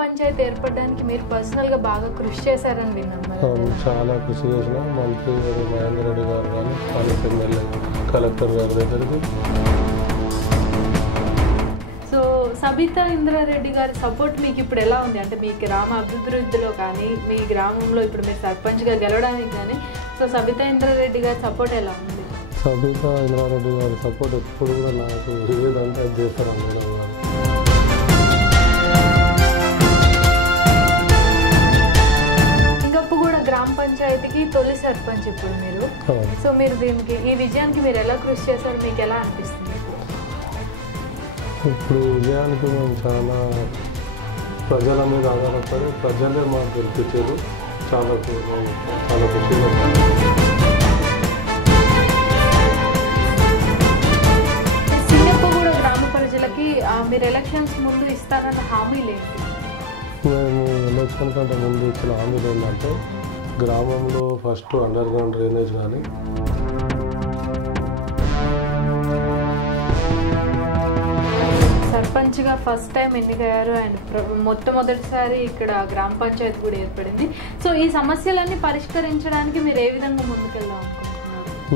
పంచాయతీ ఏర్పడడానికి మీరు పర్సనల్గా బాగా కృషి చేశారని విన్నాను. చాలా కృషి చేసిన మంత్రి మహేందర్ రెడ్డి గారు కానీ స్థానిక ఎమ్మెల్యే కలెక్టర్ గారి దగ్గరికి. సో సబితా ఇంద్రారెడ్డి గారి సపోర్ట్ మీకు ఇప్పుడు ఎలా ఉంది? అంటే మీ గ్రామ అభివృద్ధిలో కానీ మీ గ్రామంలో ఇప్పుడు మీరు సర్పంచ్గా గెలవడానికి కానీ సో సబితా ఇంద్రారెడ్డి గారి సపోర్ట్ ఎలా ఉంది? సబితా ఇంద్రారెడ్డి గారి సపోర్ట్ ఎప్పుడు కూడా నాకు ఏదంటే అది చేస్తారు మేడం గారు. సింగప్పగూడ గ్రామ పంచాయతీకి తొలి సర్పంచ్ ఇప్పుడు మీరు. సో మీరు దీనికి ఈ విజయానికి మీరు ఎలా కృషి చేశారు? మీకు ఎలా అనిపిస్తుంది? ఇప్పుడు విజయానికి మేము చాలా ప్రజల మీద ఆధారపడి ప్రజలే మాకు గెలిపించారు. చాలా చాలా ఖుషిగా సింగప్పగూడ గ్రామ ప్రజలకి మీరు ఎలక్షన్స్ ముందు ఇస్తారన్న హామీ లేదు. మేము ఎలక్షన్ కంటే ముందు ఇచ్చిన హామీలు ఏంటంటే గ్రామంలో ఫస్ట్ అండర్ గ్రౌండ్ డ్రైనేజ్ కానీ సర్పంచ్గా ఫస్ట్ టైం ఎన్నికయ్యారు అండ్ మొట్టమొదటిసారి ఇక్కడ గ్రామ పంచాయతీ కూడా ఏర్పడింది. సో ఈ సమస్యలన్నీ పరిష్కరించడానికి మీరు ఏ విధంగా ముందుకెళ్దాం అనుకుంటున్నారు?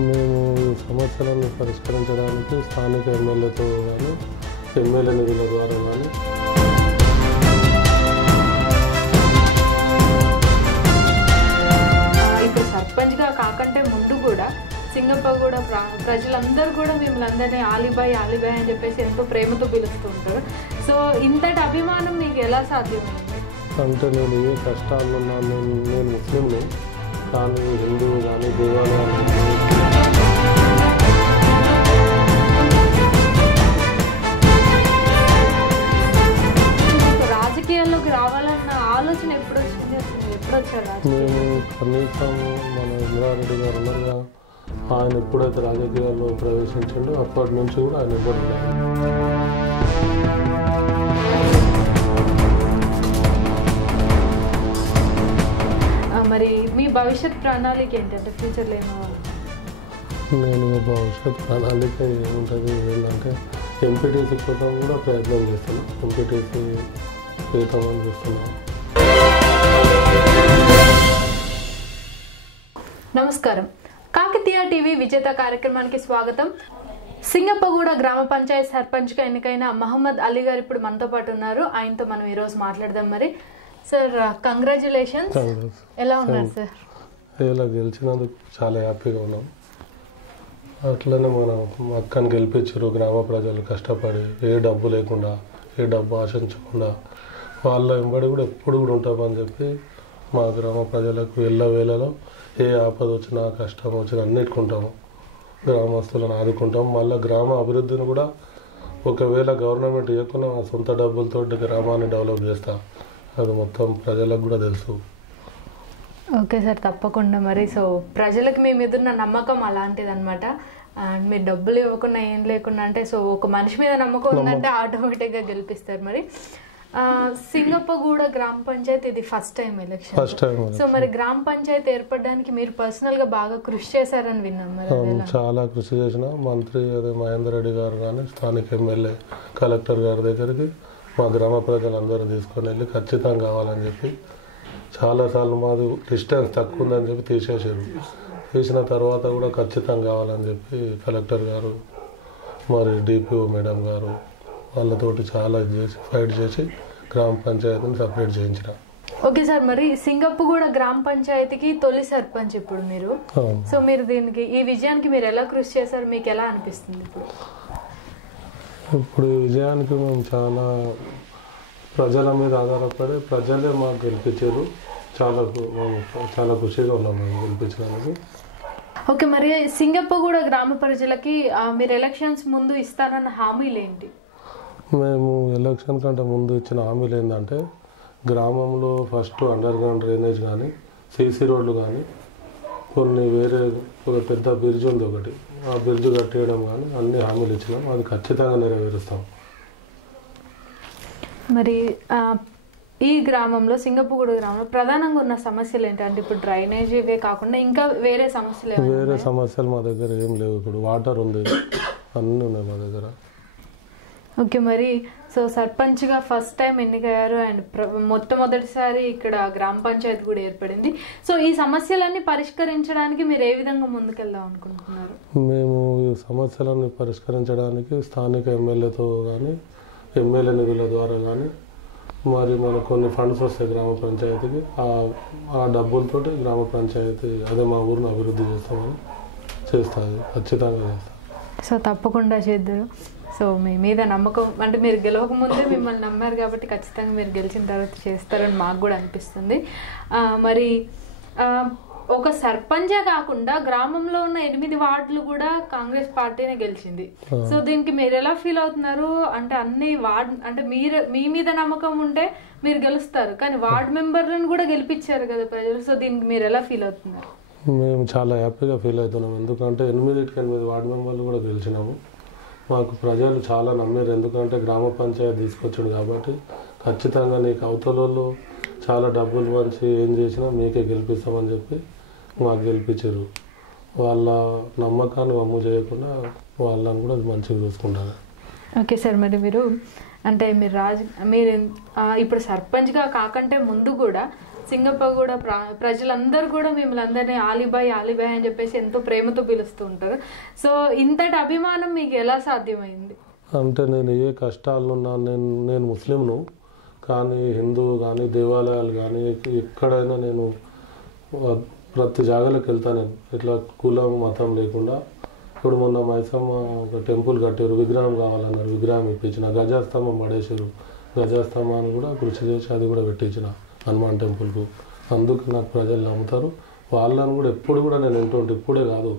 మేము ఈ సమస్యలను పరిష్కరించడానికి స్థానిక ఎమ్మెల్యేతో కానీ ఎమ్మెల్యే నిధుల ద్వారా కానీ ఇప్పుడు సర్పంచ్గా కాకంటే ముందు కూడా సింగప్పగూడ ప్రజలందరూ కూడా మిమ్మల్ని అందరినీ ఆలిబాయ్ ఆలిబాయ్ అని చెప్పేసి ఎంతో ప్రేమతో పిలుస్తూ ఉంటారు. సో ఇంతటి అభిమానం మీకు ఎలా సాధ్యమైంది? అంటే నేను ఏ కష్టాలు ఉన్నా నేను ముస్లింని కానీ హిందువు కానీ దేవాలయాలు రాజకీయాల్లోకి రావాలన్న ఆలోచన ఎప్పుడు వచ్చింది? ఎప్పుడు వచ్చారు? మేము కనీసం మన ఇంద్రారెడ్డి గారు ఉన్నారుగా, ఆయన ఎప్పుడైతే రాజకీయాల్లో ప్రవేశించిండో అప్పటి నుంచి కూడా ఆయన ఎప్పుడు మరి మీ భవిష్యత్ ప్రణాళిక ఏంటంటే ఫ్యూచర్లో ఏమవ్వాలి? నేను భవిష్యత్ ప్రణాళిక ఏముంటుంది ఏంటంటే ఎంపీటీసీ కోసం కూడా ప్రయత్నం చేస్తున్నాను. ఎంపీటీసీ చేద్దామని చూస్తున్నాను. నమస్కారం, కాకతీయ టీవీ విజేత కార్యక్రమానికి స్వాగతం. సింగప్పగూడ గ్రామ పంచాయత్ సర్పంచ్గా ఎన్నికైన మహమ్మద్ అలీ గారు ఇప్పుడు మనతో పాటు ఉన్నారు. ఆయనతో మనం ఈరోజు మాట్లాడదాం. మరి సార్, కంగ్రాచులేషన్స్. ఎలా ఉన్నారు సార్? ఇలా గెలిచినందుకు చాలా హ్యాపీగా ఉన్నాం. అట్లనే మనం అక్కని గెలిపించారు గ్రామ ప్రజలు కష్టపడి, ఏ డబ్బు లేకుండా ఏ డబ్బు ఆశించకుండా వాళ్ళ వెంబడి కూడా ఎప్పుడు కూడా ఉంటామని చెప్పి మా గ్రామ ప్రజలకు వేళలో ఏ ఆపద వచ్చినా కష్టం వచ్చినా అన్నిటికుంటాము, గ్రామస్తులను ఆదుకుంటాము. మళ్ళీ గ్రామ అభివృద్ధిని కూడా ఒకవేళ గవర్నమెంట్ ఇవ్వకుండా మా సొంత డబ్బులతో గ్రామాన్ని డెవలప్ చేస్తా, అది మొత్తం ప్రజలకు కూడా తెలుసు. ఓకే సార్, తప్పకుండా. మరి సో ప్రజలకు మీ మీద ఉన్న నమ్మకం అలాంటిది అనమాట. మీరు డబ్బులు ఇవ్వకుండా ఏం లేకుండా అంటే సో ఒక మనిషి మీద నమ్మకం ఉందంటే ఆటోమేటిక్గా గెలిపిస్తారు. మరి సింగప్పగూడ గ్రామ పంచాయతీ ఇది ఫస్ట్ టైం ఎలక్షన్. సో మరి గ్రామ పంచాయతీ ఏర్పడడానికి మీరు పర్సనల్గా బాగా కృషి చేశారని విన్నాం. చాలా కృషి చేసిన మంత్రి మహేందర్ రెడ్డి గారు కానీ స్థానిక ఎమ్మెల్యే కలెక్టర్ గారి దగ్గరికి మా గ్రామ ప్రజలందరూ తీసుకొని వెళ్ళి ఖచ్చితంగా కావాలని చెప్పి చాలాసార్లు మాది డిస్టెన్స్ తక్కువ ఉందని చెప్పి తీసేసారు. తీసిన తర్వాత కూడా ఖచ్చితంగా కావాలని చెప్పి కలెక్టర్ గారు మరి డిపిఓ మేడం గారు వాళ్ళతోటి చాలా ఫైట్ చేసి గ్రామ పంచాయతీని సపరేట్ చేయించిన. ఓకే సార్, మరి సింగప్పగూడ గ్రామ పంచాయతీకి తొలి సర్పంచ్ ఇప్పుడు మీరు. సో మీరు దీనికి ఈ విజయానికి మీరు ఎలా కృషి చేశారు? మీకు ఎలా అనిపిస్తుంది ఇప్పుడు ఈ విజయానికి మేము చాలా ప్రజల మీద ఆధారపడి ప్రజలే మాకు గెలిపించారు. చాలా చాలా ఖుషిగా ఉన్నాం మేము గెలిపించినందుకు. ఓకే, మరి సింగప్పగూడ గ్రామ ప్రజలకి మీరు ఎలక్షన్స్ ముందు ఇస్తారన్న హామీలు ఏంటి? మేము ఎలక్షన్ కంటే ముందు ఇచ్చిన హామీలు ఏంటంటే గ్రామంలో ఫస్ట్ అండర్ గ్రౌండ్ డ్రైనేజ్ కానీ సీసీ రోడ్లు కానీ కొన్ని వేరే ఒక పెద్ద బ్రిడ్జ్ ఉంది ఒకటి, ఆ బ్రిడ్జ్ కట్టేయడం కానీ అన్ని హామీలు ఇచ్చినాం. అది ఖచ్చితంగా నెరవేరుస్తాం. మరి ఈ గ్రామంలో సింగప్పగూడ గ్రామంలో ప్రధానంగా ఉన్న సమస్యలు ఏంటంటే ఇప్పుడు డ్రైనేజ్ ఇవే కాకుండా ఇంకా వేరే సమస్యలు? వేరే సమస్యలు మా దగ్గర ఏం లేవు. ఇప్పుడు వాటర్ ఉంది, అన్నీ ఉన్నాయి మా దగ్గర. ఓకే, మరి సో సర్పంచ్గా ఫస్ట్ టైం ఎన్నికయ్యారు అండ్ మొట్టమొదటిసారి ఇక్కడ గ్రామ పంచాయతీ కూడా ఏర్పడింది. సో ఈ సమస్యలన్నీ పరిష్కరించడానికి మీరు ఏ విధంగా ముందుకెళ్దాం అనుకుంటున్నారు? మేము ఈ సమస్యలను పరిష్కరించడానికి స్థానిక ఎమ్మెల్యేతో కానీ ఎమ్మెల్యే నిధుల ద్వారా కానీ మరి మనకు కొన్ని ఫండ్స్ వస్తాయి గ్రామ పంచాయతీకి, ఆ డబ్బులతోటి గ్రామ పంచాయతీ అదే మా ఊరిని అభివృద్ధి చేస్తామని చేస్తుంది, ఖచ్చితంగా చేస్తాం. సో తప్పకుండా చేద్దరు. సో మీ మీద నమ్మకం అంటే మీరు గెలవక ముందే మిమ్మల్ని నమ్మారు కాబట్టి ఖచ్చితంగా మీరు గెలిచిన తర్వాత చేస్తారని మాకు కూడా అనిపిస్తుంది. మరి ఒక సర్పంచే కాకుండా గ్రామంలో ఉన్న 8 వార్డులు కూడా కాంగ్రెస్ పార్టీనే గెలిచింది. సో దీనికి మీరు ఎలా ఫీల్ అవుతున్నారు? అంటే అన్ని అంటే మీ మీద నమ్మకం ఉంటే మీరు గెలుస్తారు, కానీ వార్డు మెంబర్లను కూడా గెలిపించారు కదా ప్రజలు. సో దీనికి మీరు ఎలా ఫీల్ అవుతున్నారు? మేము చాలా హ్యాపీగా ఫీల్ అవుతున్నాం, ఎందుకంటే 8 వార్డు మెంబర్లు కూడా గెలిచినాము. మాకు ప్రజలు చాలా నమ్మారు, ఎందుకంటే గ్రామ పంచాయతీ తీసుకొచ్చాడు కాబట్టి ఖచ్చితంగా నీకు అవతలలో చాలా డబ్బులు మంచి ఏం చేసినా మీకే గెలిపిస్తామని చెప్పి మాకు గెలిపించారు. వాళ్ళ నమ్మకాన్ని వమ్ము చేయకుండా వాళ్ళని కూడా మంచిగా చూసుకుంటారు. ఓకే సార్, మరి మీరు అంటే మీరు ఇప్పుడు సర్పంచ్గా కాకంటే ముందు కూడా సింగపగూడ ప్రజలందరూ కూడా మిమ్మల్ని అందరినీ ఆలిబాయ్ అని చెప్పేసి ఎంతో ప్రేమతో పిలుస్తూ ఉంటారు. సో ఇంతటి అభిమానం మీకు ఎలా సాధ్యమైంది? అంటే నేను ఏ కష్టాలున్నా నేను ముస్లింను, కానీ హిందూ కానీ దేవాలయాలు కానీ ఎక్కడైనా నేను ప్రతి జాగాలోకి వెళ్తాను. నేను ఇట్లా కులం మతం లేకుండా. ఇప్పుడు మొన్న మైసమ్మ ఒక టెంపుల్ కట్టారు, విగ్రహం కావాలన్నారు, విగ్రహం ఇప్పించిన. గజాస్తంభం పడేసారు, గజాస్తంభాన్ని కూడా కృషి చేసి అది కూడా పెట్టించిన హనుమాన్ టెంపుల్కు. అందుకు నాకు ప్రజలు నమ్ముతారు. వాళ్ళని కూడా ఎప్పుడు కూడా నేను వింటుంటే, ఇప్పుడే కాదు,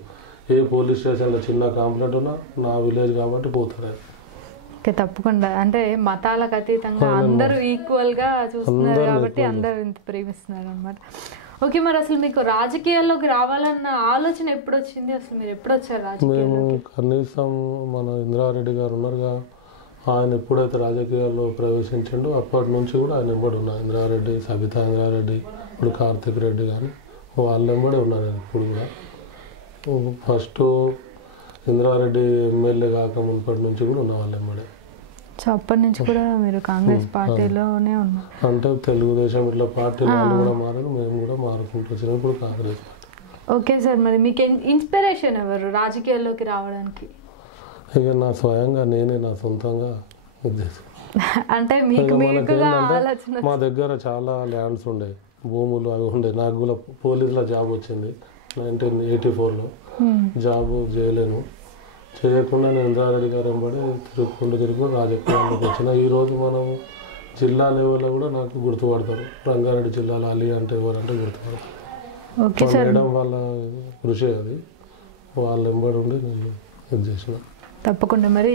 ఏ పోలీస్ స్టేషన్లో చిన్న కంప్లైంట్ ఉన్నా నా విలేజ్ కాబట్టి పోతారు. తప్పకుండా, అంటే మతాలకు అతీతంగా అందరూ ఈక్వల్గా చూస్తున్నారు కాబట్టి అందరూ ఇంత ప్రేమిస్తున్నారు అనమాట. ఓకే, మరి అసలు మీకు రాజకీయాల్లోకి రావాలన్న ఆలోచన ఎప్పుడు వచ్చింది? అసలు మీరు ఎప్పుడు వచ్చారు రాజకీయాల్లో? మేము కనీసం మన ఇంద్రారెడ్డి గారు ఉన్నారుగా, ఆయన ఎప్పుడైతే రాజకీయాల్లో ప్రవేశించిండో అప్పటి నుంచి కూడా ఆయన వెంబడి ఉన్నా. ఇంద్రారెడ్డి, సబితా ఇంద్రారెడ్డి, ఇప్పుడు కార్తిక్ రెడ్డి కానీ వాళ్ళ వెంబడే ఉన్నా నేను ఇప్పుడు కూడా. ఫస్ట్ ఇంద్రారెడ్డి ఎమ్మెల్యే కాక మునుపటి నుంచి కూడా ఉన్న వాళ్ళ వెంబడే. సో అప్పటి నుంచి కూడా మీరు కాంగ్రెస్ పార్టీలోనే ఉన్నారు? అంటే తెలుగుదేశం ఇట్లా పార్టీలు వాళ్ళు కూడా మారారు, మేము కూడా మారుకుంటూ వచ్చినాం ఇప్పుడు కాంగ్రెస్ పార్టీ. ఓకే సార్, మరి మీకు ఇన్స్పిరేషన్ ఎవరు రాజకీయాల్లోకి రావడానికి? ఇక నా స్వయంగా నేనే నా సొంతంగా అంటే మా దగ్గర చాలా ల్యాండ్స్ ఉండే, భూములు అవి ఉండే. నాకు కూడా పోలీసులో జాబ్ వచ్చింది 1984లో. జాబ్ చేయలేను, చేయకుండా నేను ఇంద్రారెడ్డి గారు వెంబడి తిరుగుకుంటూ రాజకీయాల్లోకి వచ్చిన. ఈరోజు మనం జిల్లా లెవెల్లో కూడా నాకు గుర్తుపడతారు. రంగారెడ్డి జిల్లాలో అలీ అంటే ఎవరంటే గుర్తుపడతారు. మేడం వాళ్ళ కృషి అది, వాళ్ళ వెంబడి ఉండి నేను ఇది చేసిన. తప్పకుండా. మరి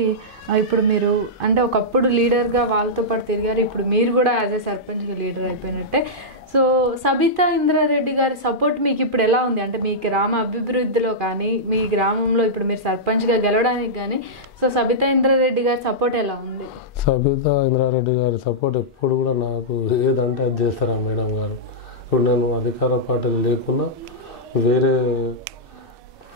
ఇప్పుడు మీరు అంటే ఒకప్పుడు లీడర్గా వాళ్ళతో పాటు తిరిగారు, ఇప్పుడు మీరు కూడా యాజ్ ఏ సర్పంచ్గా లీడర్ అయిపోయినట్టే. సో సబితా ఇంద్రారెడ్డి గారి సపోర్ట్ మీకు ఇప్పుడు ఎలా ఉంది? అంటే మీ గ్రామ అభివృద్ధిలో కానీ మీ గ్రామంలో ఇప్పుడు మీరు సర్పంచ్గా గెలవడానికి కానీ సో సబితా ఇంద్రారెడ్డి గారి సపోర్ట్ ఎలా ఉంది? సబితా ఇంద్రారెడ్డి గారి సపోర్ట్ ఎప్పుడు కూడా నాకు ఏదంటే అది చేస్తారా మేడం గారు. ఇప్పుడు నేను అధికార పార్టీలు లేకున్నా వేరే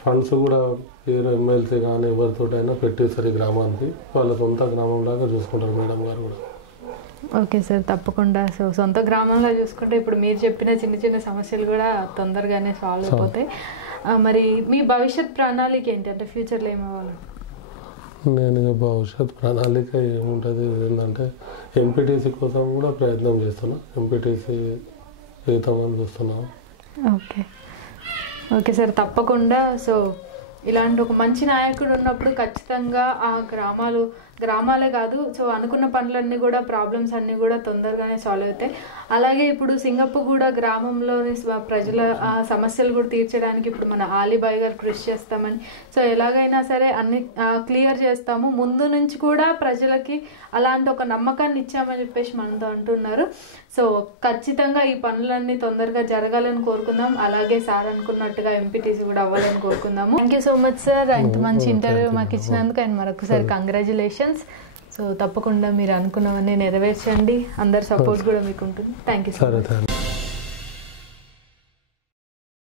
ఫండ్స్ కూడా వేరే ఎమ్మెల్సీ కానీ ఎవరితోటైనా పెట్టేస్తారు ఈ గ్రామానికి. వాళ్ళ సొంత గ్రామంలాగా చూసుకుంటారు మేడం గారు కూడా. ఓకే సార్, తప్పకుండా. సో సొంత గ్రామంలో చూసుకుంటే ఇప్పుడు మీరు చెప్పిన చిన్న చిన్న సమస్యలు కూడా తొందరగానే సాల్వ్ అయిపోతాయి. మరి మీ భవిష్యత్ ప్రణాళిక ఏంటి? అంటే ఫ్యూచర్లో ఏమవ్వాలి? నేను భవిష్యత్ ప్రణాళిక ఏముంటుంది ఏంటంటే ఎంపీటీసీ కోసం కూడా ప్రయత్నం చేస్తున్నా, ఎంపీటీసీ వేద్దామని చూస్తున్నాను. ఓకే ఓకే సార్, తప్పకుండా. సో ఇలాంటి ఒక మంచి నాయకుడు ఉన్నప్పుడు ఖచ్చితంగా ఆ గ్రామాలే కాదు, సో అనుకున్న పనులన్నీ కూడా ప్రాబ్లమ్స్ అన్నీ కూడా తొందరగానే సాల్వ్ అవుతాయి. అలాగే ఇప్పుడు సింగపగూడ గ్రామంలోని ప్రజల సమస్యలు కూడా తీర్చడానికి ఇప్పుడు మన ఆలీబాయ్ గారు కృషి చేస్తామని, సో ఎలాగైనా సరే అన్ని క్లియర్ చేస్తాము, ముందు నుంచి కూడా ప్రజలకి అలాంటి ఒక నమ్మకాన్ని ఇచ్చామని చెప్పేసి మనతో అంటున్నారు. సో ఖచ్చితంగా ఈ పనులన్నీ తొందరగా జరగాలని కోరుకుందాం. అలాగే సార్ అనుకున్నట్టుగా ఎంపీటీసీ కూడా అవ్వాలని కోరుకుందాము. Thank you so much sir, ఇంత మంచి ఇంటర్వ్యూ మాకు ఇచ్చినందుకు అండ్ మరొకసారి కంగ్రాచులేషన్స్. సో తప్పకుండా మీరు అనుకున్నవన్నీ నెరవేర్చండి, అందరి సపోర్ట్ కూడా మీకు ఉంటుంది. Thank you so much.